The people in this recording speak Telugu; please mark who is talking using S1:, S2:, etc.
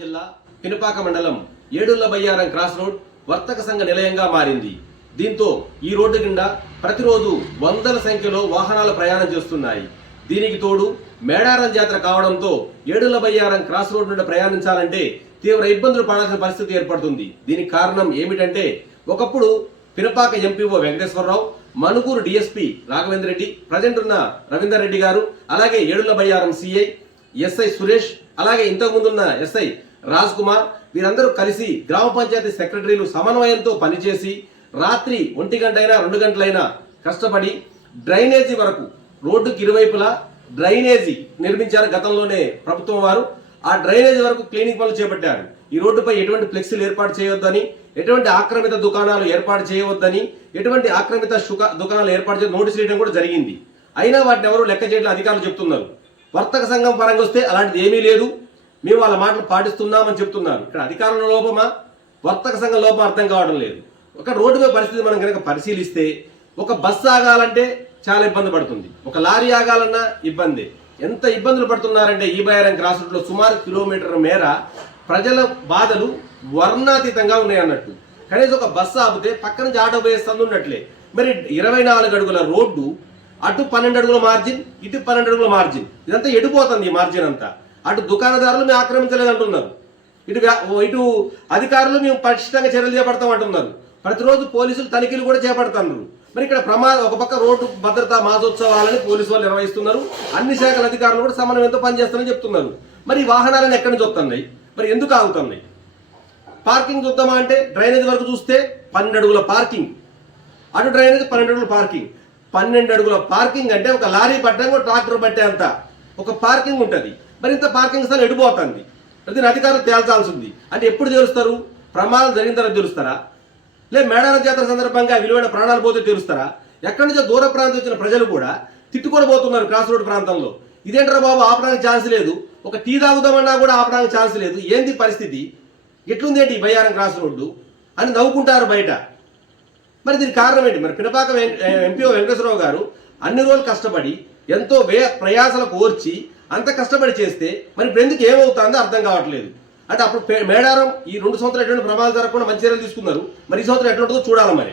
S1: జిల్లా పినపాక మండలం ఏడుళ్ళ బయ్యారం క్రాస్ రోడ్ వర్తక సంఘ నిలయంగా మారింది. దీంతో ఈ రోడ్డు కింద ప్రతిరోజు వందల సంఖ్యలో వాహనాలు ప్రయాణం చేస్తున్నాయి. దీనికి తోడు మేడారం జాతర కావడంతో ఏడుళ్ళ బయ్యారం క్రాస్ రోడ్ నుండి ప్రయాణించాలంటే తీవ్ర ఇబ్బందులు పడాల్సిన పరిస్థితి ఏర్పడుతుంది. దీనికి కారణం ఏమిటంటే ఒకప్పుడు Pinapaka MPO Venkateswara Rao Manuguru DSP Raghavendra Reddy present ఉన్న రవీందర్ రెడ్డి గారు అలాగే ఏడుల బయ్యారం సిఐ ఎస్ఐ సురేష్ అలాగే ఇంతకు ముందున్న ఎస్ఐ రాజ్ కుమార్ వీరందరూ కలిసి గ్రామ పంచాయతీ సెక్రటరీలు సమన్వయంతో పనిచేసి రాత్రి ఒంటి గంట అయినా రెండు గంటలైనా కష్టపడి డ్రైనేజీ వరకు రోడ్డుకి ఇరువైపులా డ్రైనేజీ నిర్మించారు గతంలోనే ప్రభుత్వం వారు. ఆ డ్రైనేజీ వరకు క్లీనింగ్ పనులు చేపట్టారు. ఈ రోడ్డుపై ఎటువంటి ఫ్లెక్సీలు ఏర్పాటు చేయవద్దని ఎటువంటి ఆక్రమిత దుకాణాలు ఏర్పాటు చేయవద్దని ఎటువంటి ఆక్రమిత దుకాణాలు ఏర్పాటు చేయ నోటీసులు వేయడం కూడా జరిగింది. అయినా వాటిని ఎవరు లెక్క చేయడం అధికారులు చెప్తున్నారు. వర్తక సంఘం పరంగా వస్తే అలాంటిది ఏమీ లేదు. మేము వాళ్ళ మాటలు పాటిస్తున్నామని చెప్తున్నారు. ఇక్కడ అధికారుల లోపమా? వర్తక సంఘం లోపం అర్థం కావడం లేదు. ఒక రోడ్డు మీద పరిస్థితి మనం కనుక పరిశీలిస్తే ఒక బస్సు ఆగాలంటే చాలా ఇబ్బంది పడుతుంది. ఒక లారీ ఆగాలన్నా ఇబ్బంది. ఎంత ఇబ్బందులు పడుతున్నారంటే ఈ బయారం క్రాస్ రూట్లో సుమారు కిలోమీటర్ మేర ప్రజల బాధలు వర్ణాతీతంగా ఉన్నాయి అన్నట్టు కనీసం ఒక బస్సు ఆపితే పక్కన నుంచి ఆటో పోయే సందు ఉన్నట్లే. మరి ఇరవై నాలుగు అడుగుల రోడ్డు అటు పన్నెండు అడుగుల మార్జిన్ ఇటు పన్నెండు అడుగుల మార్జిన్. ఇదంతా ఎడిపోతుంది ఈ మార్జిన్ అంతా. అటు దుకాణదారులు మేము ఆక్రమించలేదు అంటున్నారు. ఇటు ఇటు అధికారులు మేము పటిష్టంగా చర్యలు చేపడతాం అంటున్నారు. ప్రతిరోజు పోలీసులు తనిఖీలు కూడా చేపడుతున్నారు. మరి ఇక్కడ ప్రమాదం ఒక పక్క రోడ్డు భద్రతా మాసోత్సవాలని పోలీసు వాళ్ళు నిర్వహిస్తున్నారు. అన్ని శాఖల అధికారులు కూడా సమన్వయంతో పనిచేస్తారని చెప్తున్నారు. మరి వాహనాలను ఎక్కడి నుంచి వస్తున్నాయి? మరి ఎందుకు ఆగుతున్నాయి? పార్కింగ్ చూద్దామా అంటే డ్రైనేజ్ వరకు చూస్తే పన్నెండు అడుగుల పార్కింగ్. అటు డ్రైనేజ్ పన్నెండు అడుగుల పార్కింగ్. పన్నెండు అడుగుల పార్కింగ్ అంటే ఒక లారీ పట్టడం ట్రాక్టర్ పట్టే అంత. ఒక పార్కింగ్ ఉంటుంది. మరి ఇంత పార్కింగ్ స్థలం ఎడిపోతుంది దీని అధికారులు తేల్చాల్సి ఉంది అంటే ఎప్పుడు తెలుస్తారు ప్రమాదం జరిగిన తర్వాత తెలుస్తారా లే మేడారం జాతర సందర్భంగా విలువైన ప్రాణాలు పోతే తెలుస్తారా ఎక్కడి నుంచో దూర ప్రాంతం వచ్చిన ప్రజలు కూడా తిట్టుకొని పోతున్నారు క్రాస్ రోడ్ ప్రాంతంలో. ఇదేంటారా బాబు ఆపడానికి ఛాన్స్ లేదు. ఒక టీ తాగుదామన్నా కూడా ఆపడానికి ఛాన్స్ లేదు. ఏంది పరిస్థితి? ఎట్లుంది ఏంటి బయ్యారం క్రాస్ రోడ్డు? అని నవ్వుకుంటారు బయట. మరి దీనికి కారణం ఏంటి? మరి పినపాక వెం- ఎంపీఓ వెంకటేశ్వరరావు గారు అన్ని రోజులు కష్టపడి ఎంతో వే ప్రయాసలకు ఓర్చి అంత కష్టపడి చేస్తే మరి ఇప్పుడు ఎందుకు ఏమవుతుందో అర్థం కావట్లేదు. అంటే అప్పుడు పే- మేడారం ఈ రెండు సంవత్సరాలు ఎటువంటి ప్రమాదాలు జరగకుండా మంచి చర్యలు తీసుకున్నారు. మరి ఈ సంవత్సరం ఎట్లుంటుందో చూడాలి మరి.